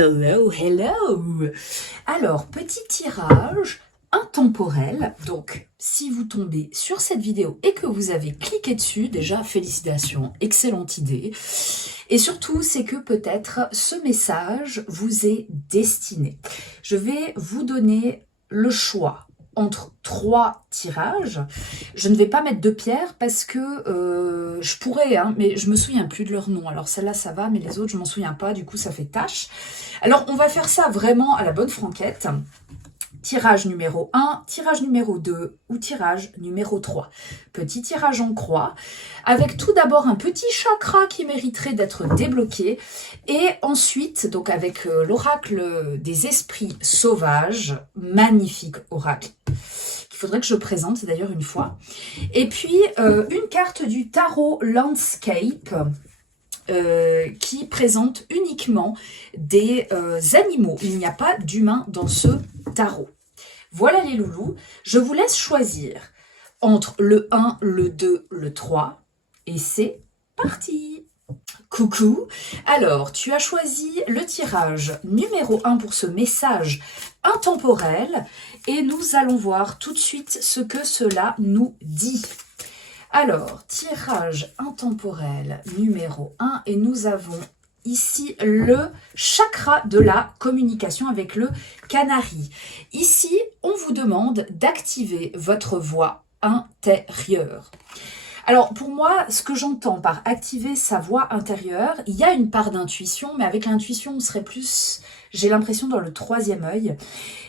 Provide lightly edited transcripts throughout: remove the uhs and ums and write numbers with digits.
Hello, hello. Alors, petit tirage intemporel. Donc, si vous tombez sur cette vidéo et que vous avez cliqué dessus, déjà, félicitations, excellente idée. Et surtout, c'est que peut-être ce message vous est destiné. Je vais vous donner le choix entre 3 tirages. Je ne vais pas mettre de pierres parce que je pourrais, hein, mais je me souviens plus de leur nom. Alors celle-là, ça va, mais les autres, je m'en souviens pas. Du coup, ça fait tâche. Alors, on va faire ça vraiment à la bonne franquette. Tirage numéro 1, tirage numéro 2 ou tirage numéro 3. Petit tirage en croix, avec tout d'abord un petit chakra qui mériterait d'être débloqué, et ensuite, donc avec l'oracle des esprits sauvages, magnifique oracle, qu'il faudrait que je présente d'ailleurs une fois, et puis une carte du tarot Landscape, qui présente uniquement des animaux. Il n'y a pas d'humains dans ce tarot. Voilà les loulous. Je vous laisse choisir entre le 1, le 2, le 3. Et c'est parti. Coucou. Alors, tu as choisi le tirage numéro 1 pour ce message intemporel. Et nous allons voir tout de suite ce que cela nous dit. Alors, tirage intemporel numéro 1 et nous avons ici le chakra de la communication avec le canari. Ici, on vous demande d'activer votre voix intérieure. Alors, pour moi, ce que j'entends par activer sa voix intérieure, il y a une part d'intuition, mais avec l'intuition, on serait plus, j'ai l'impression, dans le 3e œil.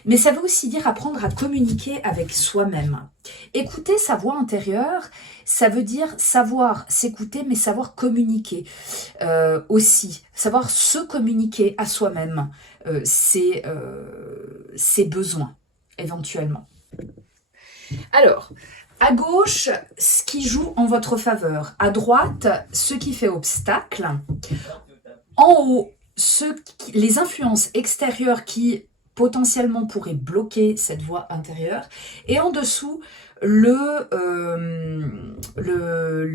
Mais ça veut aussi dire apprendre à communiquer avec soi-même. Écouter sa voix intérieure, ça veut dire savoir s'écouter, mais savoir communiquer aussi. Savoir se communiquer à soi-même, ses besoins, éventuellement. Alors, à gauche, ce qui joue en votre faveur. À droite, ce qui fait obstacle. En haut, les influences extérieures qui potentiellement pourraient bloquer cette voix intérieure. Et en dessous,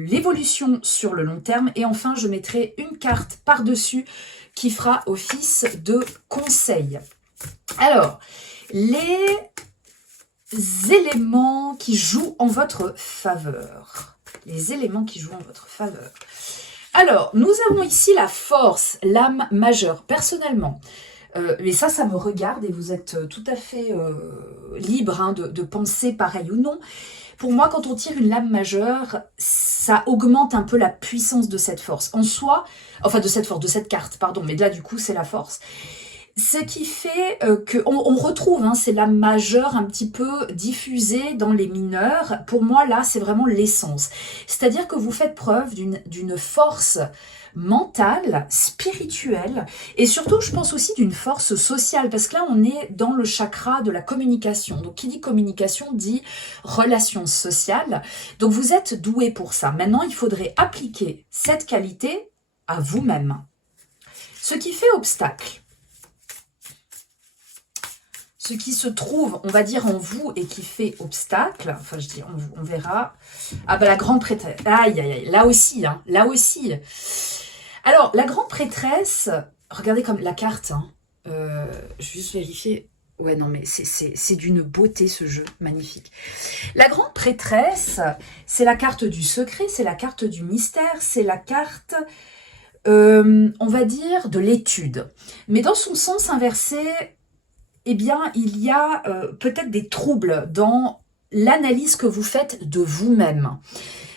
l'évolution sur le long terme. Et enfin, je mettrai une carte par-dessus qui fera office de conseil. Alors, les éléments qui jouent en votre faveur. Les éléments qui jouent en votre faveur. Alors, nous avons ici la force, l'âme majeure. Personnellement, mais ça me regarde et vous êtes tout à fait libre hein, de penser pareil ou non. Pour moi, quand on tire une lame majeure, ça augmente un peu la puissance de cette force. En soi, enfin de cette carte, pardon, mais là du coup c'est la force. Ce qui fait qu'on retrouve hein, ces lames majeures un petit peu diffusées dans les mineurs. Pour moi, là, c'est vraiment l'essence. C'est-à-dire que vous faites preuve d'une force mentale, spirituelle, et surtout, je pense aussi d'une force sociale, parce que là, on est dans le chakra de la communication. Donc, qui dit communication dit relations sociales. Donc, vous êtes doué pour ça. Maintenant, il faudrait appliquer cette qualité à vous-même. Ce qui fait obstacle. Ce qui se trouve, on va dire, en vous et qui fait obstacle, enfin je dis, on verra. Ah ben la grande prêtresse, aïe aïe aïe, là aussi, hein, là aussi. Alors, la grande prêtresse, regardez comme la carte, hein, je vais juste vérifier. Ouais, non, mais c'est d'une beauté ce jeu, magnifique. La grande prêtresse, c'est la carte du secret, c'est la carte du mystère, c'est la carte, on va dire, de l'étude. Mais dans son sens inversé, eh bien, il y a peut-être des troubles dans l'analyse que vous faites de vous-même.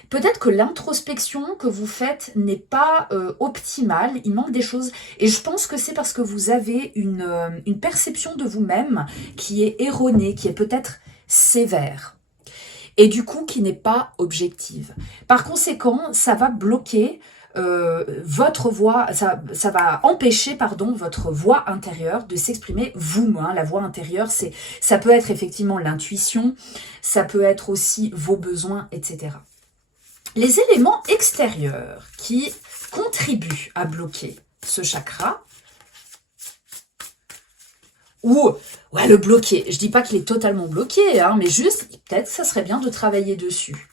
Peut-être que l'introspection que vous faites n'est pas optimale, il manque des choses. Et je pense que c'est parce que vous avez une perception de vous-même qui est erronée, qui est peut-être sévère. Et du coup, qui n'est pas objective. Par conséquent, ça va bloquer votre voix, ça va empêcher, pardon, votre voix intérieure de s'exprimer vous. Hein. La voix intérieure, ça peut être effectivement l'intuition, ça peut être aussi vos besoins, etc. Les éléments extérieurs qui contribuent à bloquer ce chakra, ou ouais, le bloquer, je dis pas qu'il est totalement bloqué, hein, mais juste, peut-être ça serait bien de travailler dessus.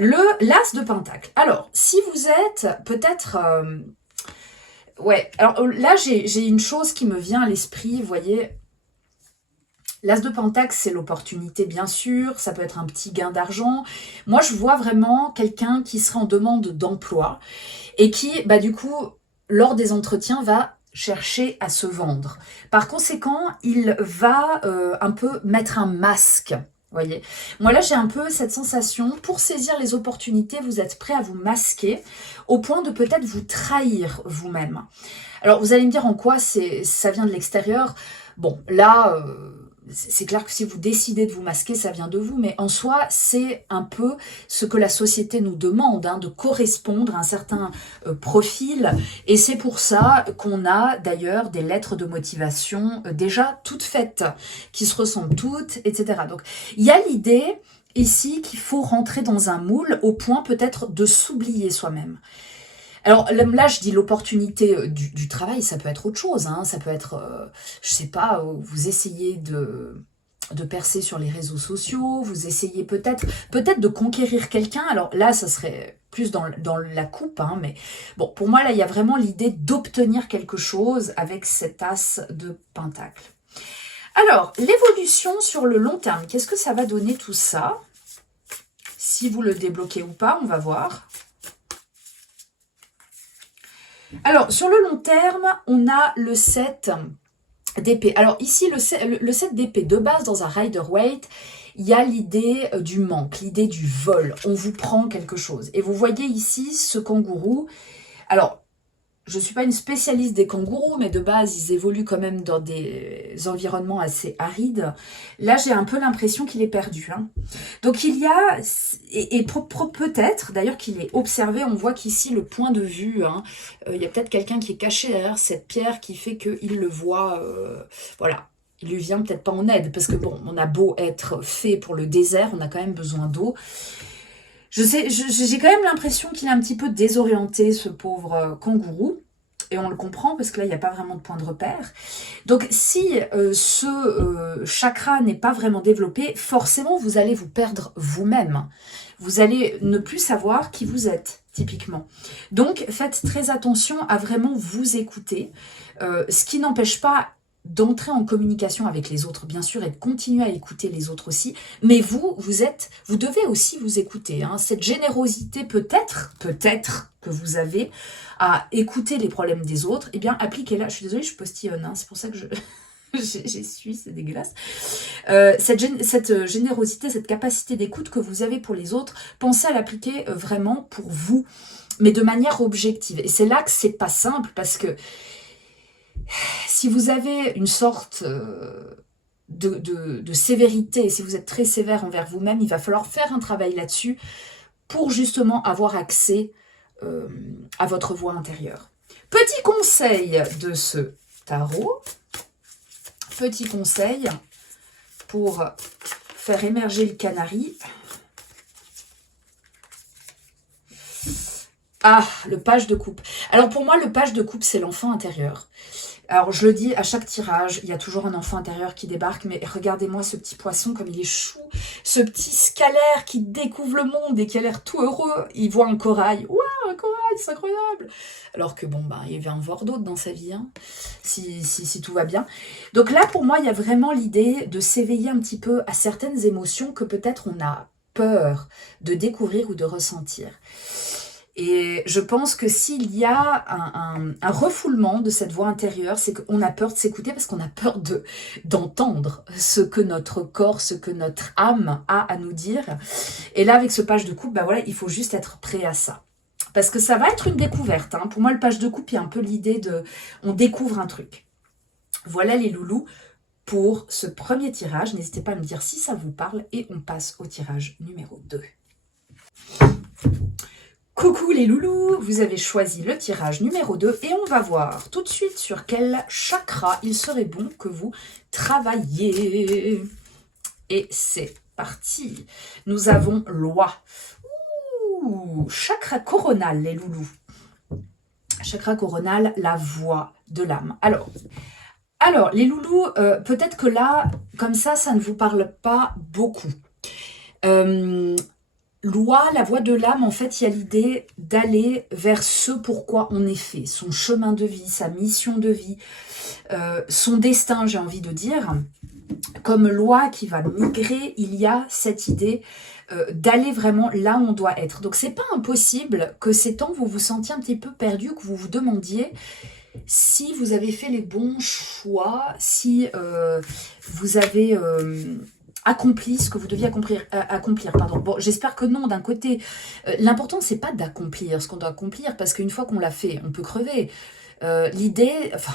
L'as de pentacle. Alors, si vous êtes peut-être Ouais, alors là, j'ai une chose qui me vient à l'esprit, vous voyez. L'As de Pentacle, c'est l'opportunité, bien sûr. Ça peut être un petit gain d'argent. Moi, je vois vraiment quelqu'un qui serait en demande d'emploi et qui, bah, du coup, lors des entretiens, va chercher à se vendre. Par conséquent, il va un peu mettre un masque. Voyez, moi là j'ai un peu cette sensation, pour saisir les opportunités, vous êtes prêt à vous masquer au point de peut-être vous trahir vous-même. Alors vous allez me dire en quoi ça vient de l'extérieur. Bon, là, c'est clair que si vous décidez de vous masquer, ça vient de vous, mais en soi, c'est un peu ce que la société nous demande, hein, de correspondre à un certain profil. Et c'est pour ça qu'on a d'ailleurs des lettres de motivation déjà toutes faites, qui se ressemblent toutes, etc. Donc il y a l'idée ici qu'il faut rentrer dans un moule au point peut-être de s'oublier soi-même. Alors là, je dis l'opportunité du travail, ça peut être autre chose, hein, ça peut être, je sais pas, vous essayez de percer sur les réseaux sociaux, vous essayez peut-être de conquérir quelqu'un. Alors là, ça serait plus dans la coupe, hein, mais bon, pour moi, là, il y a vraiment l'idée d'obtenir quelque chose avec cet as de pentacle. Alors, l'évolution sur le long terme, qu'est-ce que ça va donner tout ça? Si vous le débloquez ou pas, on va voir. Alors, sur le long terme, on a le 7 d'épée. Alors ici, le 7 d'épée, de base, dans un Rider-Waite, il y a l'idée du manque, l'idée du vol. On vous prend quelque chose. Et vous voyez ici ce kangourou. Alors, je ne suis pas une spécialiste des kangourous, mais de base, ils évoluent quand même dans des environnements assez arides. Là, j'ai un peu l'impression qu'il est perdu, hein. Donc, il y a, et peut-être, d'ailleurs, qu'il est observé. On voit qu'ici, le point de vue, hein, il y a peut-être quelqu'un qui est caché derrière cette pierre qui fait qu'il le voit, voilà. Il lui vient peut-être pas en aide, parce que bon, on a beau être fait pour le désert, on a quand même besoin d'eau. Je sais, j'ai quand même l'impression qu'il est un petit peu désorienté, ce pauvre kangourou. Et on le comprend parce que là, il n'y a pas vraiment de point de repère. Donc, si ce chakra n'est pas vraiment développé, forcément, vous allez vous perdre vous-même. Vous allez ne plus savoir qui vous êtes, typiquement. Donc, faites très attention à vraiment vous écouter. Ce qui n'empêche pas d'entrer en communication avec les autres, bien sûr, et de continuer à écouter les autres aussi. Mais vous devez aussi vous écouter, hein. Cette générosité peut-être que vous avez à écouter les problèmes des autres, eh bien, appliquez-la. Je suis désolée, je postillonne, hein, c'est pour ça que j'essuie, c'est dégueulasse. Cette générosité, cette capacité d'écoute que vous avez pour les autres, pensez à l'appliquer vraiment pour vous, mais de manière objective. Et c'est là que c'est pas simple, parce que si vous avez une sorte de sévérité, si vous êtes très sévère envers vous-même, il va falloir faire un travail là-dessus pour justement avoir accès à votre voix intérieure. Petit conseil de ce tarot, petit conseil pour faire émerger le canari. Ah, le page de coupe. Alors pour moi, le page de coupe, c'est l'enfant intérieur. Alors je le dis à chaque tirage, il y a toujours un enfant intérieur qui débarque, mais regardez-moi ce petit poisson comme il est chou, ce petit scalaire qui découvre le monde et qui a l'air tout heureux. Il voit un corail, waouh, un corail, c'est incroyable. Alors que bon, bah, il va en voir d'autres dans sa vie, hein, si tout va bien. Donc là, pour moi, il y a vraiment l'idée de s'éveiller un petit peu à certaines émotions que peut-être on a peur de découvrir ou de ressentir. Et je pense que s'il y a un refoulement de cette voix intérieure, c'est qu'on a peur de s'écouter parce qu'on a peur d'entendre ce que notre corps, ce que notre âme a à nous dire. Et là, avec ce page de coupe, bah voilà, il faut juste être prêt à ça. Parce que ça va être une découverte, hein. Pour moi, le page de coupe, il y a un peu l'idée de... On découvre un truc. Voilà les loulous pour ce premier tirage. N'hésitez pas à me dire si ça vous parle. Et on passe au tirage numéro 2. Coucou les loulous, vous avez choisi le tirage numéro 2 et on va voir tout de suite sur quel chakra il serait bon que vous travailliez. Et c'est parti. Nous avons loi. Ouh, chakra coronal les loulous. Chakra coronal, la voix de l'âme. Alors les loulous, peut-être que là, comme ça ne vous parle pas beaucoup. loi, la voie de l'âme, en fait, il y a l'idée d'aller vers ce pourquoi on est fait, son chemin de vie, sa mission de vie, son destin, j'ai envie de dire. Comme loi qui va migrer, il y a cette idée d'aller vraiment là où on doit être. Donc, c'est pas impossible que ces temps, vous vous sentiez un petit peu perdu, que vous vous demandiez si vous avez fait les bons choix, si vous avez accompli ce que vous deviez accomplir. Pardon. Bon, j'espère que non, d'un côté. L'important, c'est pas d'accomplir ce qu'on doit accomplir, parce qu'une fois qu'on l'a fait, on peut crever. L'idée, enfin,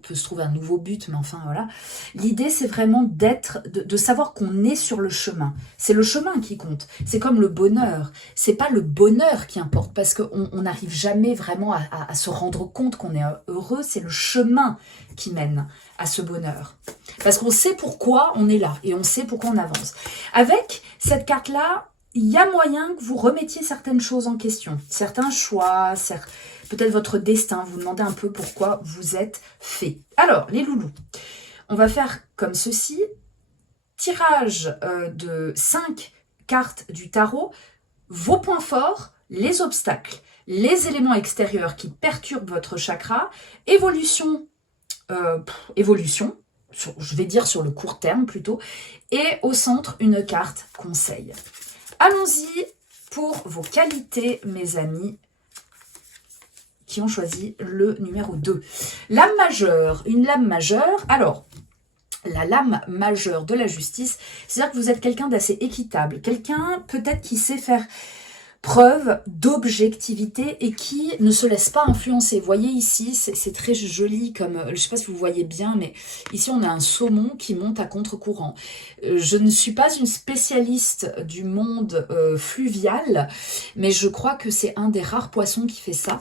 peut se trouver un nouveau but, mais enfin, voilà. L'idée, c'est vraiment de savoir qu'on est sur le chemin. C'est le chemin qui compte. C'est comme le bonheur. C'est pas le bonheur qui importe, parce qu'on n'arrive jamais vraiment à se rendre compte qu'on est heureux. C'est le chemin qui mène à ce bonheur. Parce qu'on sait pourquoi on est là, et on sait pourquoi on avance. Avec cette carte-là, il y a moyen que vous remettiez certaines choses en question. Certains choix, peut-être votre destin, vous demandez un peu pourquoi vous êtes fait. Alors, les loulous, on va faire comme ceci. Tirage de 5 cartes du tarot, vos points forts, les obstacles, les éléments extérieurs qui perturbent votre chakra, évolution, je vais dire sur le court terme plutôt, et au centre, une carte conseil. Allons-y pour vos qualités, mes amis, qui ont choisi le numéro 2. Lame majeure, une lame majeure. Alors, la lame majeure de la justice, c'est-à-dire que vous êtes quelqu'un d'assez équitable, quelqu'un peut-être qui sait faire preuve d'objectivité et qui ne se laisse pas influencer. Vous voyez ici, c'est très joli comme, je ne sais pas si vous voyez bien, mais ici on a un saumon qui monte à contre-courant. Je ne suis pas une spécialiste du monde fluvial, mais je crois que c'est un des rares poissons qui fait ça.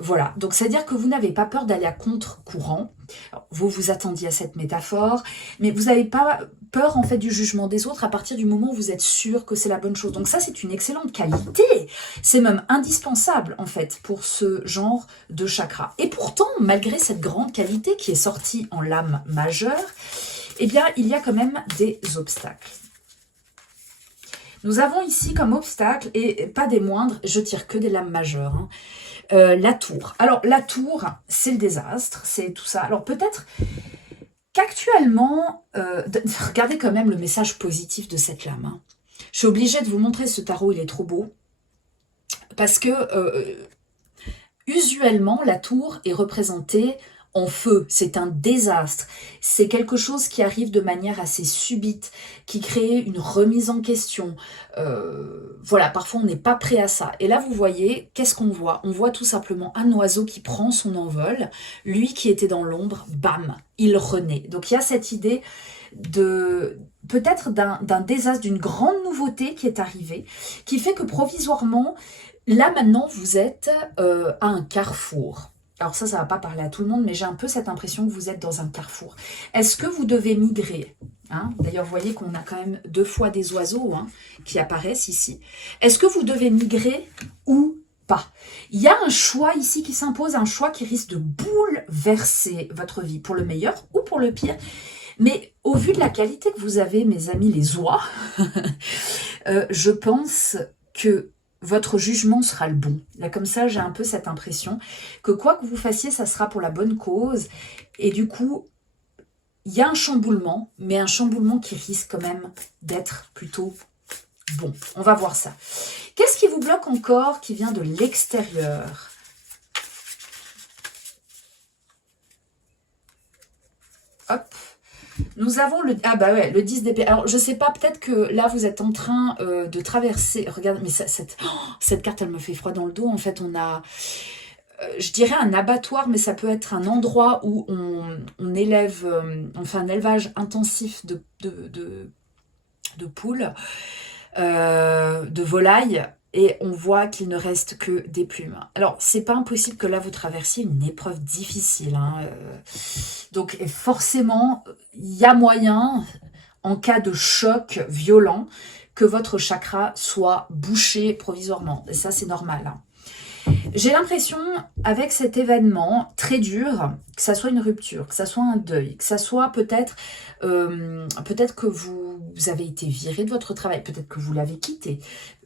Voilà, donc c'est-à-dire que vous n'avez pas peur d'aller à contre-courant. Vous vous attendiez à cette métaphore, mais vous n'avez pas peur en fait du jugement des autres à partir du moment où vous êtes sûr que c'est la bonne chose. Donc ça, c'est une excellente qualité. C'est même indispensable en fait pour ce genre de chakra. Et pourtant, malgré cette grande qualité qui est sortie en lame majeure, eh bien, il y a quand même des obstacles. Nous avons ici comme obstacle, et pas des moindres, je tire que des lames majeures, hein, la tour. Alors, la tour, c'est le désastre, c'est tout ça. Alors, peut-être qu'actuellement, regardez quand même le message positif de cette lame. Hein. Je suis obligée de vous montrer ce tarot, il est trop beau. Parce que, usuellement, la tour est représentée en feu, c'est un désastre, c'est quelque chose qui arrive de manière assez subite, qui crée une remise en question, voilà, parfois on n'est pas prêt à ça, et là vous voyez, qu'est-ce qu'on voit? On voit tout simplement un oiseau qui prend son envol, lui qui était dans l'ombre, bam, il renaît, donc il y a cette idée de peut-être d'un désastre, d'une grande nouveauté qui est arrivée, qui fait que provisoirement, là maintenant vous êtes à un carrefour. Alors ça ne va pas parler à tout le monde, mais j'ai un peu cette impression que vous êtes dans un carrefour. Est-ce que vous devez migrer, hein? D'ailleurs, vous voyez qu'on a quand même 2 fois des oiseaux hein, qui apparaissent ici. Est-ce que vous devez migrer ou pas? Il y a un choix ici qui s'impose, un choix qui risque de bouleverser votre vie, pour le meilleur ou pour le pire. Mais au vu de la qualité que vous avez, mes amis les oies, je pense que votre jugement sera le bon. Là, comme ça, j'ai un peu cette impression que quoi que vous fassiez, ça sera pour la bonne cause. Et du coup, il y a un chamboulement, mais un chamboulement qui risque quand même d'être plutôt bon. On va voir ça. Qu'est-ce qui vous bloque encore qui vient de l'extérieur? Hop. Nous avons le... Ah bah ouais, le 10 d'épée. Alors, je sais pas, peut-être que là, vous êtes en train de traverser... Regardez, mais cette carte, elle me fait froid dans le dos. En fait, on a... je dirais un abattoir, mais ça peut être un endroit où on élève... on fait un élevage intensif de poules, de volailles, et on voit qu'il ne reste que des plumes. Alors, c'est pas impossible que là, vous traversiez une épreuve difficile. Hein, donc, forcément, il y a moyen, en cas de choc violent, que votre chakra soit bouché provisoirement. Et ça, c'est normal. Hein. J'ai l'impression, avec cet événement très dur, que ça soit une rupture, que ça soit un deuil, que ça soit peut-être que vous vous avez été viré de votre travail, peut-être que vous l'avez quitté,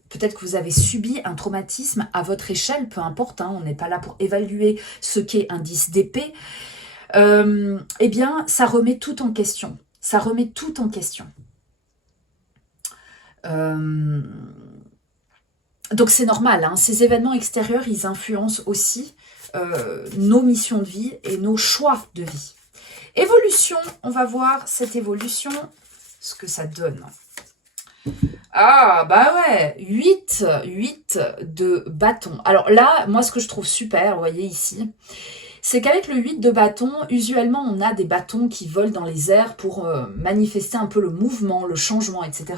peut-être que vous avez subi un traumatisme à votre échelle, peu importe, hein, on n'est pas là pour évaluer ce qu'est un 10 d'épée. Eh bien, ça remet tout en question. Ça remet tout en question. Donc c'est normal, hein, ces événements extérieurs, ils influencent aussi nos missions de vie et nos choix de vie. Évolution, on va voir cette évolution, ce que ça donne. Ah, bah ouais, 8 de bâton. Alors là, moi, ce que je trouve super, vous voyez ici, c'est qu'avec le 8 de bâton, usuellement, on a des bâtons qui volent dans les airs pour manifester un peu le mouvement, le changement, etc.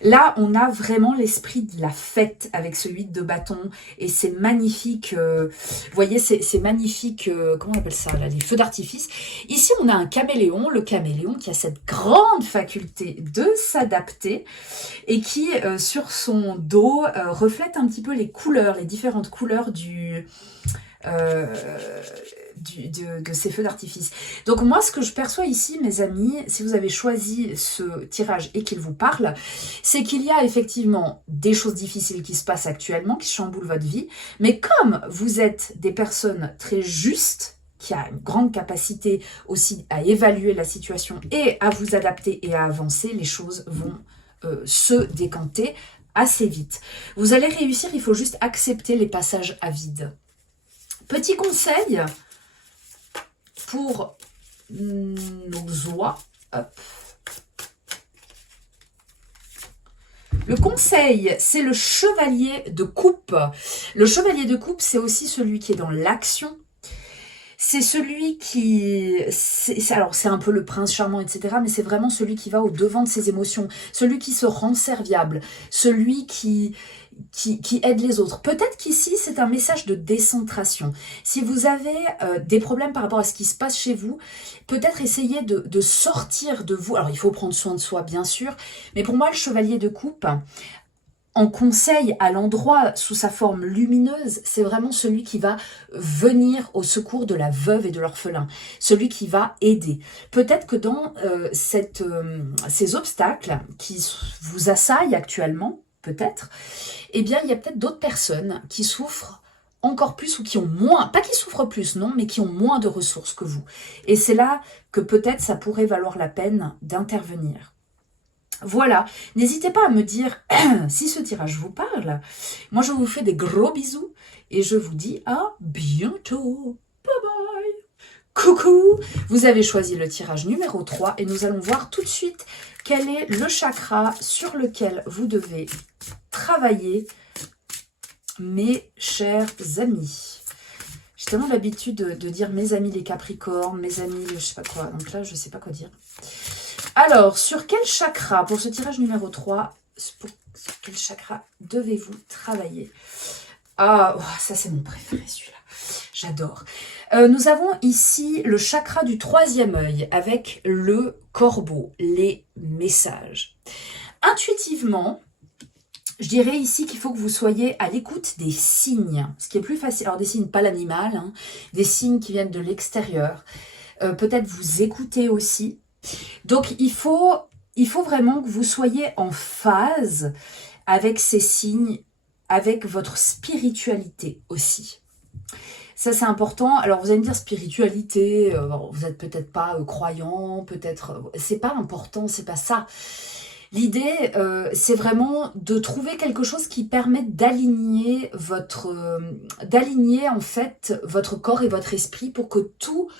Là, on a vraiment l'esprit de la fête avec ce 8 de bâton et ces magnifiques, vous voyez, ces magnifiques, comment on appelle ça, là, les feux d'artifice. Ici, on a un caméléon, le caméléon qui a cette grande faculté de s'adapter et qui, sur son dos, reflète un petit peu les couleurs, les différentes couleurs de ces feux d'artifice. Donc moi, ce que je perçois ici, mes amis, si vous avez choisi ce tirage et qu'il vous parle, c'est qu'il y a effectivement des choses difficiles qui se passent actuellement, qui chamboulent votre vie, mais comme vous êtes des personnes très justes, qui a une grande capacité aussi à évaluer la situation et à vous adapter et à avancer, les choses vont se décanter assez vite. Vous allez réussir, il faut juste accepter les passages à vide. Petit conseil pour nos oies. Hop. Le conseil, c'est le chevalier de coupe. Le chevalier de coupe, c'est aussi celui qui est dans l'action. C'est celui qui... Alors, c'est un peu le prince charmant, etc. Mais c'est vraiment celui qui va au-devant de ses émotions. Celui qui se rend serviable. Celui qui aide les autres. Peut-être qu'ici, c'est un message de décentration. Si vous avez des problèmes par rapport à ce qui se passe chez vous, peut-être essayer de sortir de vous. Alors, il faut prendre soin de soi, bien sûr. Mais pour moi, le chevalier de coupe... En conseil à l'endroit sous sa forme lumineuse, c'est vraiment celui qui va venir au secours de la veuve et de l'orphelin, celui qui va aider. Peut-être que dans ces obstacles qui vous assaillent actuellement, peut-être, eh bien, il y a peut-être d'autres personnes qui souffrent encore plus ou qui ont moins, pas qui souffrent plus, non, mais qui ont moins de ressources que vous. Et c'est là que peut-être ça pourrait valoir la peine d'intervenir. Voilà, n'hésitez pas à me dire si ce tirage vous parle. Moi, je vous fais des gros bisous et je vous dis à bientôt. Bye bye. Coucou, vous avez choisi le tirage numéro 3 et nous allons voir tout de suite quel est le chakra sur lequel vous devez travailler, mes chers amis. J'ai tellement l'habitude de dire mes amis les Capricornes, mes amis je sais pas quoi, donc là je sais pas quoi dire. Alors, sur quel chakra, pour ce tirage numéro 3, sur quel chakra devez-vous travailler? Ah, oh, ça c'est mon préféré celui-là, j'adore. Nous avons ici le chakra du troisième œil avec le corbeau, les messages. Intuitivement, je dirais ici qu'il faut que vous soyez à l'écoute des signes, ce qui est plus facile. Alors des signes, pas l'animal, hein, des signes qui viennent de l'extérieur. Peut-être vous écoutez aussi. Donc, il faut vraiment que vous soyez en phase avec ces signes, avec votre spiritualité aussi. Ça, c'est important. Alors, vous allez me dire spiritualité, vous n'êtes peut-être pas croyant, peut-être... c'est pas important, c'est pas ça. L'idée, c'est vraiment de trouver quelque chose qui permette d'aligner en fait votre corps et votre esprit pour que tout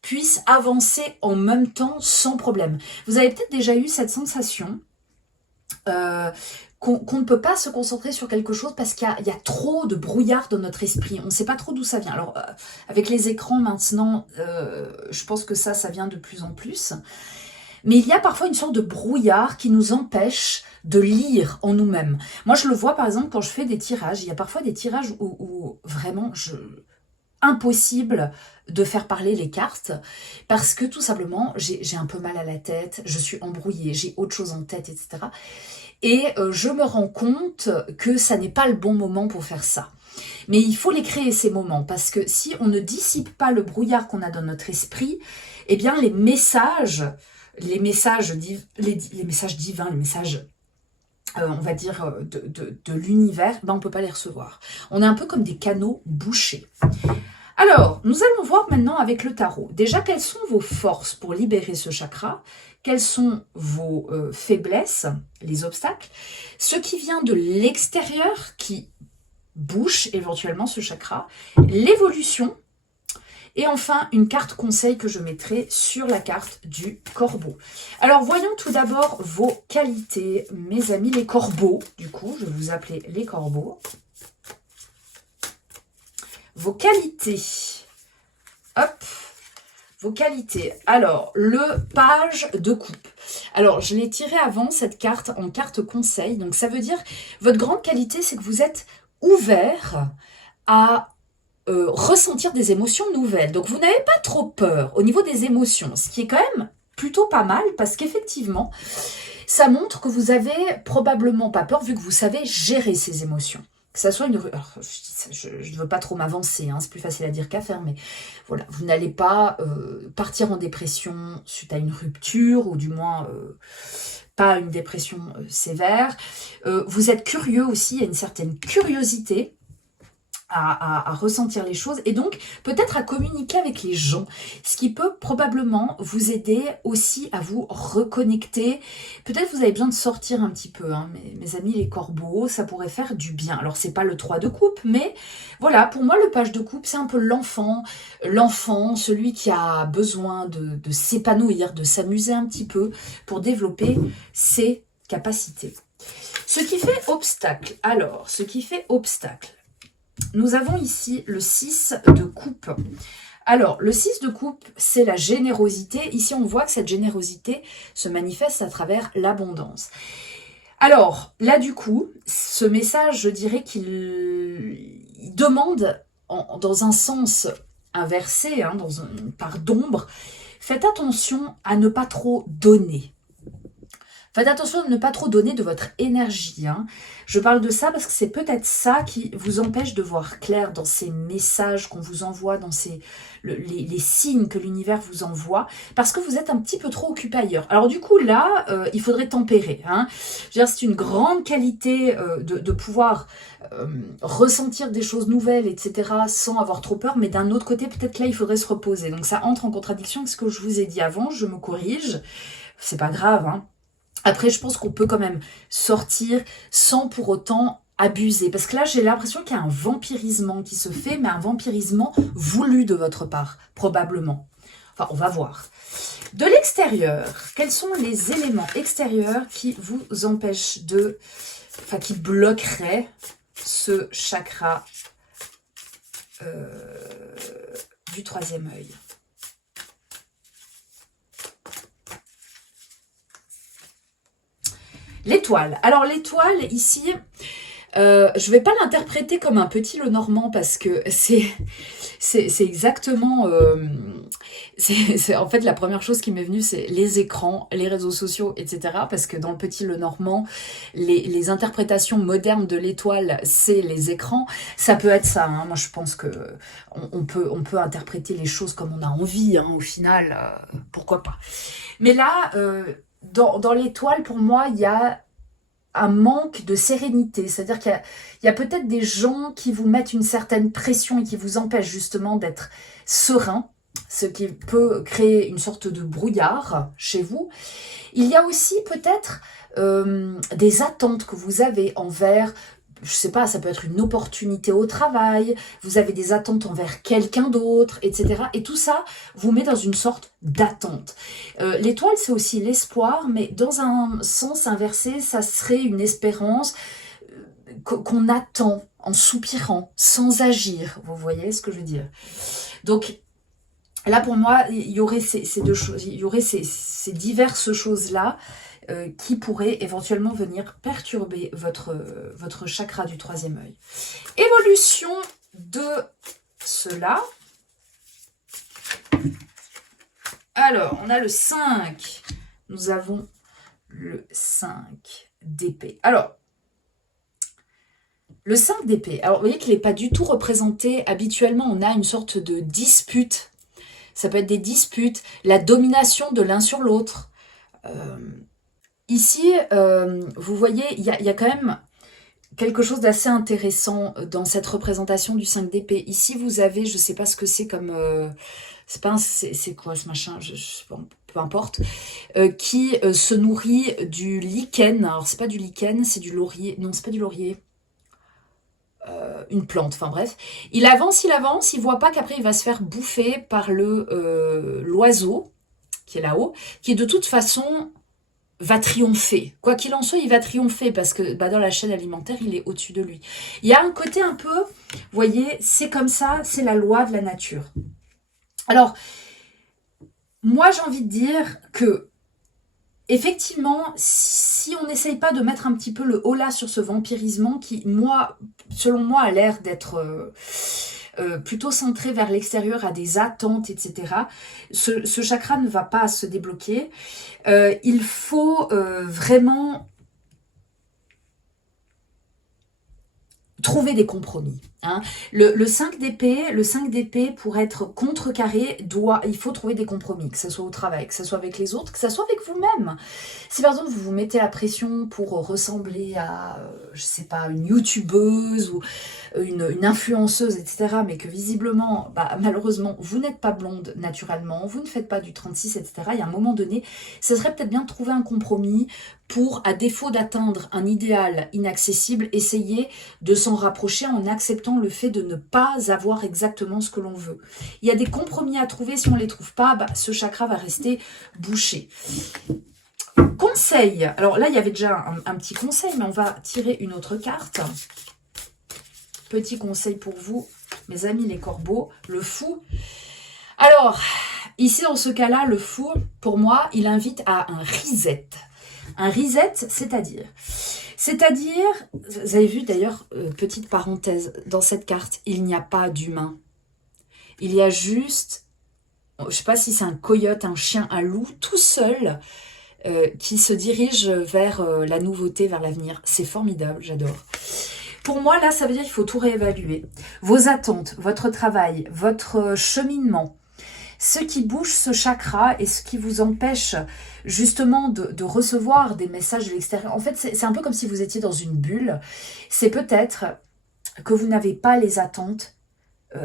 puisse avancer en même temps sans problème. Vous avez peut-être déjà eu cette sensation qu'on ne peut pas se concentrer sur quelque chose parce qu'il y a trop de brouillard dans notre esprit. On ne sait pas trop d'où ça vient. Alors, avec les écrans maintenant, je pense que ça vient de plus en plus. Mais il y a parfois une sorte de brouillard qui nous empêche de lire en nous-mêmes. Moi, je le vois par exemple quand je fais des tirages. Il y a parfois des tirages où vraiment impossible de faire parler les cartes parce que tout simplement j'ai un peu mal à la tête, je suis embrouillée, j'ai autre chose en tête, etc. Et je me rends compte que ça n'est pas le bon moment pour faire ça. Mais il faut les créer ces moments parce que si on ne dissipe pas le brouillard qu'on a dans notre esprit, eh bien les messages les messages, les messages divins, les messages, on va dire, de l'univers, ben on ne peut pas les recevoir. On est un peu comme des canaux bouchés. Alors, nous allons voir maintenant avec le tarot. Déjà, quelles sont vos forces pour libérer ce chakra? Quelles sont vos faiblesses, les obstacles? Ce qui vient de l'extérieur, qui bouche éventuellement ce chakra. L'évolution. Et enfin, une carte conseil que je mettrai sur la carte du corbeau. Alors, voyons tout d'abord vos qualités, mes amis, les corbeaux. Du coup, je vais vous appeler les corbeaux. Vos qualités. Hop. Vos qualités. Alors, le page de coupe. Alors, je l'ai tiré avant, cette carte, en carte conseil. Donc, ça veut dire, votre grande qualité, c'est que vous êtes ouvert à ressentir des émotions nouvelles. Donc, vous n'avez pas trop peur au niveau des émotions, ce qui est quand même plutôt pas mal parce qu'effectivement, ça montre que vous avez probablement pas peur vu que vous savez gérer ces émotions. Que ça soit une... Alors, je ne veux pas trop m'avancer, hein, c'est plus facile à dire qu'à faire, mais voilà, vous n'allez pas partir en dépression suite à une rupture, ou du moins pas une dépression sévère. Vous êtes curieux aussi, il y a une certaine curiosité à ressentir les choses et donc peut-être à communiquer avec les gens, ce qui peut probablement vous aider aussi à vous reconnecter. Peut-être vous avez besoin de sortir un petit peu, hein, mes amis les corbeaux, ça pourrait faire du bien. Alors c'est pas le 3 de coupe, mais voilà, pour moi le page de coupe c'est un peu l'enfant, celui qui a besoin de s'épanouir, de s'amuser un petit peu pour développer ses capacités. Ce qui fait obstacle, alors ce qui fait obstacle, nous avons ici le 6 de coupe. Alors, le 6 de coupe, c'est la générosité. Ici, on voit que cette générosité se manifeste à travers l'abondance. Alors, là, du coup, ce message, je dirais qu'il demande, dans un sens inversé, hein, dans une part d'ombre, faites attention à ne pas trop donner. Faites attention à ne pas trop donner de votre énergie. Hein. Je parle de ça parce que c'est peut-être ça qui vous empêche de voir clair dans ces messages qu'on vous envoie, dans les signes que l'univers vous envoie, parce que vous êtes un petit peu trop occupé ailleurs. Alors du coup, là, il faudrait tempérer. Hein. C'est une grande qualité de pouvoir ressentir des choses nouvelles, etc., sans avoir trop peur, mais d'un autre côté, peut-être là, il faudrait se reposer. Donc ça entre en contradiction avec ce que je vous ai dit avant, je me corrige. C'est pas grave, hein. Après, je pense qu'on peut quand même sortir sans pour autant abuser. Parce que là, j'ai l'impression qu'il y a un vampirisement qui se fait, mais un vampirisement voulu de votre part, probablement. Enfin, on va voir. De l'extérieur, quels sont les éléments extérieurs qui vous empêchent de... Enfin, qui bloqueraient ce chakra du 3e œil? L'étoile. Alors l'étoile ici, je vais pas l'interpréter comme un petit Lenormand parce que c'est exactement... en fait, la première chose qui m'est venue, c'est les écrans, les réseaux sociaux, etc. Parce que dans le petit Lenormand, les interprétations modernes de l'étoile, c'est les écrans. Ça peut être ça. Hein. Moi, je pense que on peut interpréter les choses comme on a envie. Hein, au final, pourquoi pas. Mais là... Dans l'étoile, pour moi, il y a un manque de sérénité. C'est-à-dire qu'il y a peut-être des gens qui vous mettent une certaine pression et qui vous empêchent justement d'être serein, ce qui peut créer une sorte de brouillard chez vous. Il y a aussi peut-être des attentes que vous avez envers... Je sais pas, ça peut être une opportunité au travail, vous avez des attentes envers quelqu'un d'autre, etc. Et tout ça vous met dans une sorte d'attente. L'étoile, c'est aussi l'espoir, mais dans un sens inversé, ça serait une espérance qu'on attend en soupirant, sans agir. Vous voyez ce que je veux dire? Donc, là, pour moi, il y aurait ces deux choses, il y aurait ces diverses choses-là qui pourraient éventuellement venir perturber votre chakra du 3e œil. Évolution de cela. Alors, on a le 5. Nous avons le 5 d'épée. Alors, le 5 d'épée. Alors, vous voyez qu'il n'est pas du tout représenté. Habituellement, on a une sorte de dispute. Ça peut être des disputes, la domination de l'un sur l'autre. Ici, vous voyez, il y a quand même quelque chose d'assez intéressant dans cette représentation du 5 d'épée. Ici, vous avez, je sais pas ce que c'est comme... c'est pas c'est quoi ce machin, peu importe, qui se nourrit du lichen. Alors, c'est pas du lichen, c'est du laurier. Non, c'est pas du laurier. Une plante, enfin bref. Il avance, il voit pas qu'après, il va se faire bouffer par l'oiseau, qui est là-haut, qui de toute façon va triompher. Quoi qu'il en soit, il va triompher parce que dans la chaîne alimentaire, il est au-dessus de lui. Il y a un côté un peu, vous voyez, c'est comme ça, c'est la loi de la nature. Alors, moi, j'ai envie de dire que, effectivement, si on n'essaye pas de mettre un petit peu le holà sur ce vampirisme qui, moi, selon moi, a l'air d'être... plutôt centré vers l'extérieur, à des attentes, etc. Ce chakra ne va pas se débloquer. Il faut vraiment trouver des compromis. Hein. Le 5 d'épée, pour être contrecarré, il faut trouver des compromis, que ce soit au travail, que ce soit avec les autres, que ce soit avec vous-même. Si par exemple vous vous mettez la pression pour ressembler à, je sais pas, une youtubeuse ou une influenceuse, etc., mais que visiblement, malheureusement, vous n'êtes pas blonde naturellement, vous ne faites pas du 36, etc., il y a un moment donné, ce serait peut-être bien de trouver un compromis pour, à défaut d'atteindre un idéal inaccessible, essayer de s'en rapprocher en acceptant le fait de ne pas avoir exactement ce que l'on veut. Il y a des compromis à trouver, si on ne les trouve pas, ce chakra va rester bouché. Conseil, alors là il y avait déjà un petit conseil, mais on va tirer une autre carte. Petit conseil pour vous, mes amis les corbeaux, le fou. Alors, ici dans ce cas-là, le fou, pour moi, il invite à un reset. Un reset, c'est-à-dire, vous avez vu d'ailleurs, petite parenthèse, dans cette carte, il n'y a pas d'humain. Il y a juste, je ne sais pas si c'est un coyote, un chien, un loup, tout seul, qui se dirige vers la nouveauté, vers l'avenir. C'est formidable, j'adore. Pour moi, là, ça veut dire qu'il faut tout réévaluer. Vos attentes, votre travail, votre cheminement, ce qui bouge ce chakra et ce qui vous empêche justement de recevoir des messages de l'extérieur. En fait, c'est un peu comme si vous étiez dans une bulle. C'est peut-être que vous n'avez pas les attentes,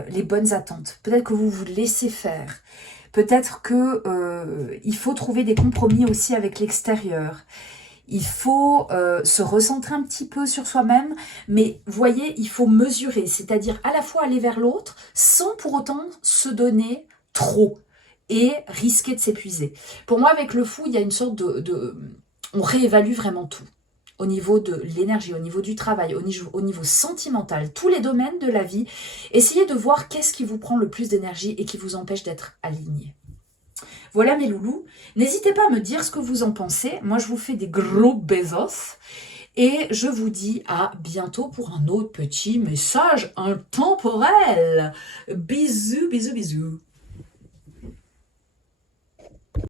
les bonnes attentes. Peut-être que vous vous laissez faire. Peut-être qu'il faut trouver des compromis aussi avec l'extérieur. Il faut se recentrer un petit peu sur soi-même, mais voyez, il faut mesurer, c'est-à-dire à la fois aller vers l'autre sans pour autant se donner trop et risquer de s'épuiser. Pour moi, avec le fou, il y a une sorte on réévalue vraiment tout. Au niveau de l'énergie, au niveau du travail, au niveau sentimental, tous les domaines de la vie. Essayez de voir qu'est-ce qui vous prend le plus d'énergie et qui vous empêche d'être aligné. Voilà mes loulous. N'hésitez pas à me dire ce que vous en pensez. Moi, je vous fais des gros besos. Et je vous dis à bientôt pour un autre petit message intemporel. Bisous, bisous, bisous.